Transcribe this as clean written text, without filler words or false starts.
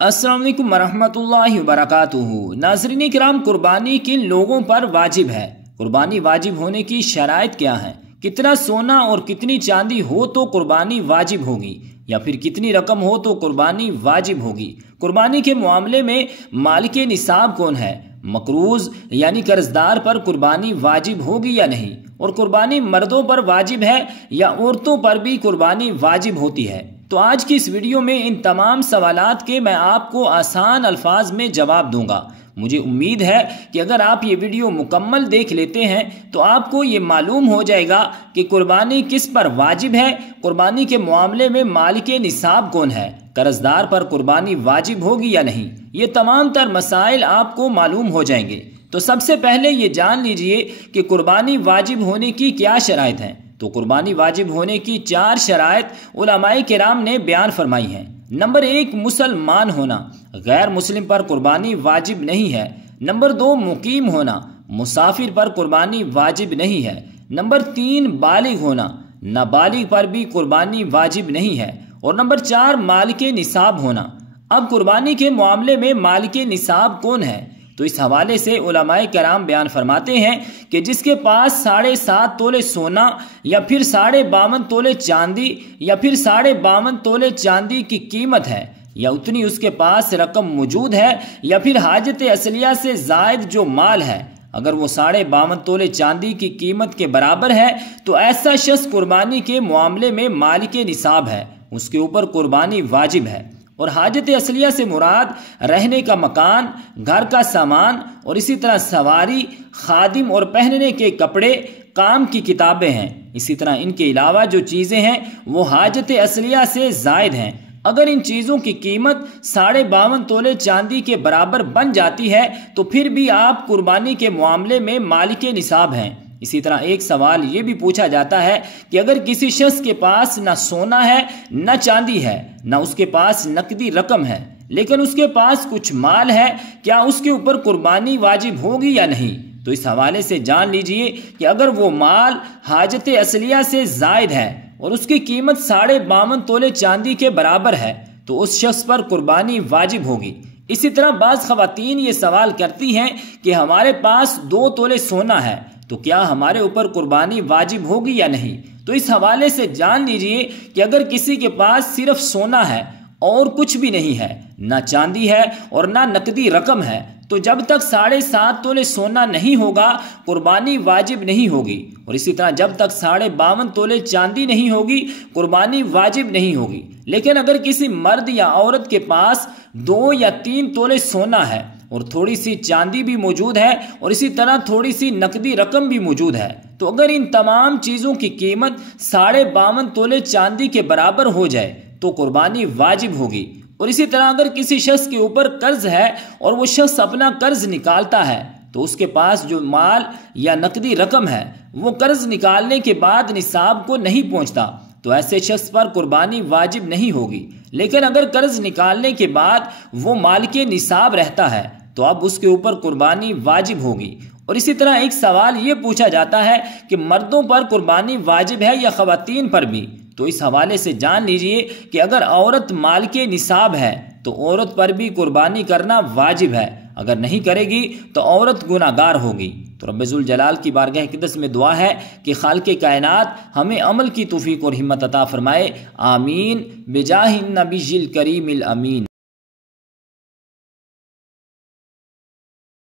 السلام علیکم ورحمۃ اللہ وبرکاتہ۔ ناظرین کرام، قربانی کن لوگوں پر واجب ہے؟ قربانی واجب ہونے کی شرائط کیا ہیں؟ کتنا سونا اور کتنی چاندی ہو تو قربانی واجب ہوگی، یا پھر کتنی رقم ہو تو قربانی واجب ہوگی؟ قربانی کے معاملے میں مالک نصاب کون ہے؟ مقروض یعنی قرض دار پر قربانی واجب ہوگی یا نہیں؟ اور قربانی مردوں پر واجب ہے یا عورتوں پر بھی قربانی واجب ہوتی ہے؟ تو آج کی اس ویڈیو میں ان تمام سوالات کے میں آپ کو آسان الفاظ میں جواب دوں گا۔ مجھے امید ہے کہ اگر آپ یہ ویڈیو مکمل دیکھ لیتے ہیں تو آپ کو یہ معلوم ہو جائے گا کہ قربانی کس پر واجب ہے، قربانی کے معاملے میں مالک نصاب کون ہے، قرض دار پر قربانی واجب ہوگی یا نہیں۔ یہ تمام تر مسائل آپ کو معلوم ہو جائیں گے۔ تو سب سے پہلے یہ جان لیجئے کہ قربانی واجب ہونے کی کیا شرائط ہیں۔ تو قربانی واجب ہونے کی 4 شرائط علماء کرام نے بیان فرمائی ہیں۔ نمبر 1، مسلمان ہونا، غیر مسلم پر قربانی واجب نہیں ہے۔ نمبر 2، مقیم ہونا، مسافر پر قربانی واجب نہیں ہے۔ نمبر 3، بالغ ہونا، نابالغ پر بھی قربانی واجب نہیں ہے۔ اور نمبر 4، مالک نصاب ہونا۔ اب قربانی کے معاملے میں مالک نصاب کون ہے؟ تو اس حوالے سے علماء کرام بیان فرماتے ہیں کہ جس کے پاس 7.5 تولے سونا یا پھر 52.5 تولے چاندی یا پھر 52.5 تولے چاندی کی قیمت ہے، یا اتنی اس کے پاس رقم موجود ہے، یا پھر حاجت اصلیہ سے زائد جو مال ہے، اگر وہ 52.5 تولے چاندی کی قیمت کے برابر ہے تو ایسا شخص قربانی کے معاملے میں مالک نصاب ہے، اس کے اوپر قربانی واجب ہے۔ اور حاجت اصلیہ سے مراد رہنے کا مکان، گھر کا سامان، اور اسی طرح سواری، خادم اور پہننے کے کپڑے، کام کی کتابیں ہیں۔ اسی طرح ان کے علاوہ جو چیزیں ہیں وہ حاجت اصلیہ سے زائد ہیں۔ اگر ان چیزوں کی قیمت 52.5 تولے چاندی کے برابر بن جاتی ہے تو پھر بھی آپ قربانی کے معاملے میں مالک نصاب ہیں۔ اسی طرح ایک سوال یہ بھی پوچھا جاتا ہے کہ اگر کسی شخص کے پاس نہ سونا ہے نہ چاندی ہے، نہ اس کے پاس نقدی رقم ہے، لیکن اس کے پاس کچھ مال ہے، کیا اس کے اوپر قربانی واجب ہوگی یا نہیں؟ تو اس حوالے سے جان لیجئے کہ اگر وہ مال حاجت اصلیہ سے زائد ہے اور اس کی قیمت 52.5 تولے چاندی کے برابر ہے تو اس شخص پر قربانی واجب ہوگی۔ اسی طرح بعض خواتین یہ سوال کرتی ہیں کہ ہمارے پاس 2 تولے سونا ہے تو کیا ہمارے اوپر قربانی واجب ہوگی یا نہیں؟ تو اس حوالے سے جان لیجئے کہ اگر کسی کے پاس صرف سونا ہے اور کچھ بھی نہیں ہے، نہ چاندی ہے اور نہ نقدی رقم ہے، تو جب تک 7.5 تولے سونا نہیں ہوگا قربانی واجب نہیں ہوگی، اور اسی طرح جب تک 52.5 تولے چاندی نہیں ہوگی قربانی واجب نہیں ہوگی۔ لیکن اگر کسی مرد یا عورت کے پاس 2 یا 3 تولے سونا ہے اور تھوڑی سی چاندی بھی موجود ہے اور اسی طرح تھوڑی سی نقدی رقم بھی موجود ہے، تو اگر ان تمام چیزوں کی قیمت 52.5 تولے چاندی کے برابر ہو جائے تو قربانی واجب ہوگی۔ اور اسی طرح اگر کسی شخص کے اوپر قرض ہے اور وہ شخص اپنا قرض نکالتا ہے تو اس کے پاس جو مال یا نقدی رقم ہے وہ قرض نکالنے کے بعد نصاب کو نہیں پہنچتا تو ایسے شخص پر قربانی واجب نہیں ہوگی۔ لیکن اگر قرض نکالنے کے بعد وہ مالک نصاب رہتا ہے تو اب اس کے اوپر قربانی واجب ہوگی۔ اور اسی طرح ایک سوال یہ پوچھا جاتا ہے کہ مردوں پر قربانی واجب ہے یا خواتین پر بھی؟ تو اس حوالے سے جان لیجئے کہ اگر عورت مالک نصاب ہے تو عورت پر بھی قربانی کرنا واجب ہے، اگر نہیں کرے گی تو عورت گناہ گار ہوگی۔ تو رب ذوالجلال کی بارگاہ اقدس میں دعا ہے کہ خالق کائنات ہمیں عمل کی توفیق اور ہمت عطا فرمائے، آمین، بجاہ النبی الکریم الامین۔